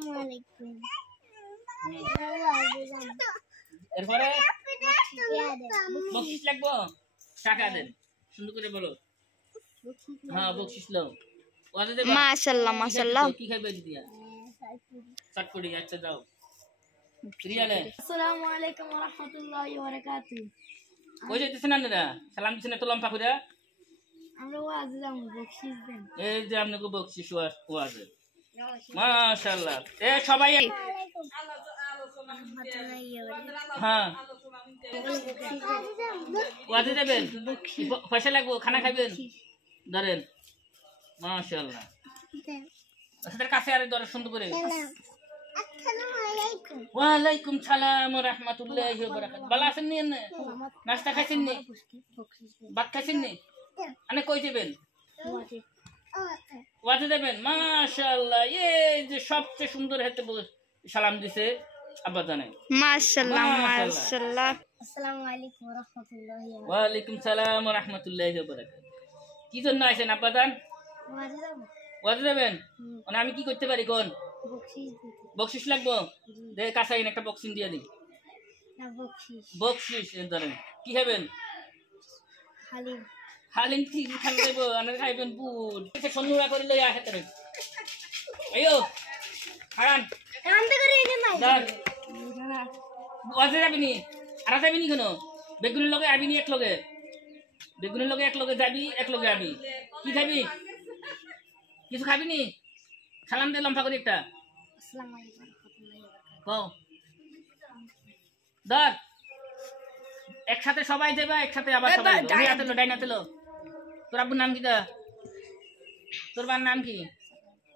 আসসালামু আলাইকুম। এরপরে বকশিস লাগবো, টাকা দেন, সুন্দর করে বলো। হ্যাঁ বকশিস লও। মাশাআল্লাহ মাশাআল্লাহ। কি খাইবে দিয়া? চটপটি। আচ্ছা দাও। রিয়ালে আসসালামু আলাইকুম ওয়া রাহমাতুল্লাহি ওয়া বারাকাতুহু। কই যাইতেছেন আপনারা? সালাম দিছেন এত লম্বা কইরা? আমরা ওয়াজে যাবো, বকশিশ দেন। এই যে আপনাকে বকশিস ওয়াজে। মাশাআল্লাহ। এ সবাই হ্যাঁ ওয়াজে যাবেন, পয়সা লাগবো, খানা খাবেন, ধরেন। মাশাআল্লাহ। আপনাদের কাছে আরে ধরে সুন্দর করে। ওয়ালাইকুম সালাম ওয়া রাহমাতুল্লাহি ওয়া বারাকাতুহু। ভালো আছেন নি? নাস্তা খাইছেন নি? ভাত খাইছেন নি? আনে কই যাবেন? ওয়াজে যাবেন। মাশাআল্লাহ। এই যে সবচেয়ে সুন্দর হাতে সালাম দিছে আব্বা জানে। মাশাআল্লাহ মাশাআল্লাহ। আসসালামু আলাইকুম ওয়া রাহমাতুল্লাহি ওয়া বারাকাতুহু। ওয়া আলাইকুম সালাম ওয়া রাহমাতুল্লাহি ওয়া বারাকাতুহু। কি জন্য আইছেন আব্বা জান? ওয়াজে যাবো। ওয়াজে যাবেন? মানে আমি কি করতে পারি কোন? বকশিশ দিতে। বকশিস লাগবো? দে কাছে আইন একটা বক্সিং দিয়ে দিন। না বকশিশ। বকশিস ধরেন। কি খাবেন? হালিম। হালিম কি খাইব? আনার খাইবেন বুট। সন্নুরা করে লই আসে তারে। আইও হারান কান্দে করে এই যে নাই। দাঁড়। ওয়াজে যাবি নি? আর যাবি নি কেন? বেগুনের লগে আবি নি এক লগে? বেগুনের লগে এক লগে যাবি, এক লগে আবি। কি খাবি? কিছু খাবি নি? সালাম দে লম্বা করে একটা। আসসালামু আলাইকুম ওয়া রাহমাতুল্লাহি ওয়া বারাকাতুহু। কও দাঁড়। একসাথে সবাই যাবে, একসাথে আবার সবাই যাবে। ডাইনাতে লো, ডাইনাতে লো। তোর আব্বুর নাম কি? তোর বার নাম কি?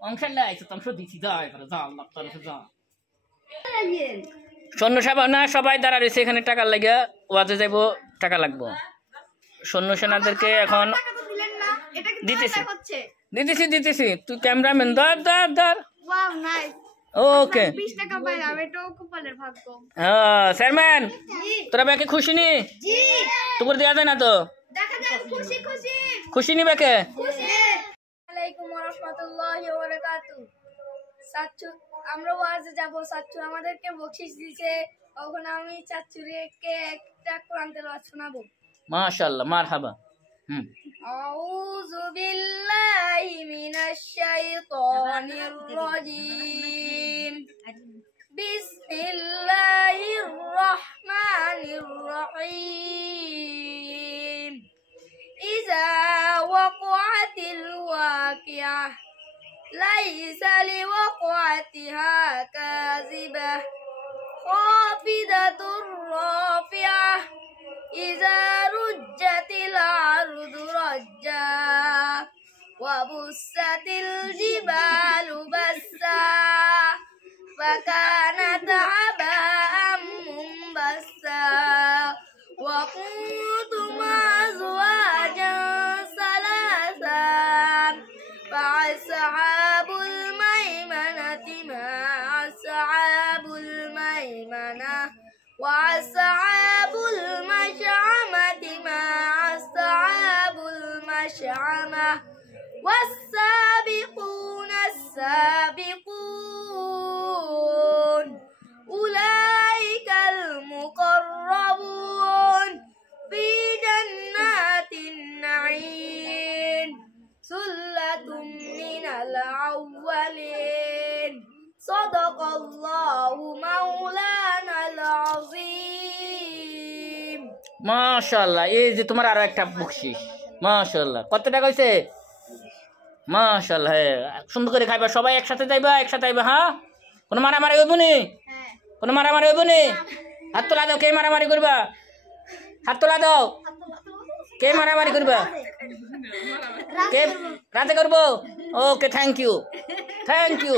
অংশাল্লাহ আইছো তংশ দিছি। যা এবারে যা, আল্লাহ তাআলা যা। সৈন্য সেনা না সবাই দাঁড়া রয়েছে এখানে টাকা লাগিয়া। ওয়াজে যাইবো, টাকা লাগবো। সৈন্য সেনাদেরকে এখন দিতেছি দিতেছি দিতেছি। তুই ক্যামেরাম্যান ধর ধর ধর। Wow nice. ওকে 20 টাকা পাইলাম, এটাও কপালের ভাগ্য। হ্যাঁ চেয়ারম্যান, তোরা ব্যাকে খুশি নি? জি। তোর দেয়া যায় না তো? দেখা যায় খুশি খুশি। খুশি নি ব্যাকে? খুশি। আলাইকুম ওয়া রাহমাতুল্লাহি ওয়া বারাকাতুহু। সাচ্চু আমরা ওয়াজে যাব, সাচ্চু আমাদেরকে বকশিশ দিয়েছে। এখন আমি চাচ্চুরিকে একটা কোরআন তেলাওয়াত শোনাবো। মাশাআল্লাহ মারহাবা। আউযু বিল্লাহি মিনাশ শাইতানির রাজীম। বিসমিল্লাহির রাহমানির রাহিম। ইযা ওয়াকাতিল ওয়াকিআহ লাইসা লিওয়াকাতিহা কাযিবাহ খাফিদাতুর রাফিআহ। ইযা রুজ্জাতিল আরদু রাজ্জা ওয়া বুসাতিল জিবালু বাসসা ফাকানাত হাবাআম মুনবাসসা ওয়া কুনতুম আযওয়াজান সালাসা ফআসহাবুল মাইমানাতি মা আসহাবুল মাইমানা وأصحاب المشأمة ما أصحاب المشأمة والسابقون السابقون أولئك المقربون في جنات النعيم ثلة من الأولين صدق الله مولانا العظيم। মাশাআল্লাহ। এই যে তোমার আরো একটা বকশিশ। মাশাআল্লাহ। কত টাকা হইছে? মাশাআল্লাহ। সুন্দর করে খাইবা, সবাই একসাথে যাইবা, একসাথে আইবা। হ্যাঁ কোনো মারামারি হইব নি? কোনো মারামারি হইব নি? হাত তোলা দাও। কে মারামারি করবা? হাত তোলা দাও। কে মারামারি করবা? কে রাতে করবো? Okay thank you thank you.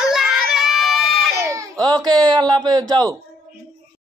আল্লাহ হাফেজ। ওকে আল্লাহ হাফেজ। যাও।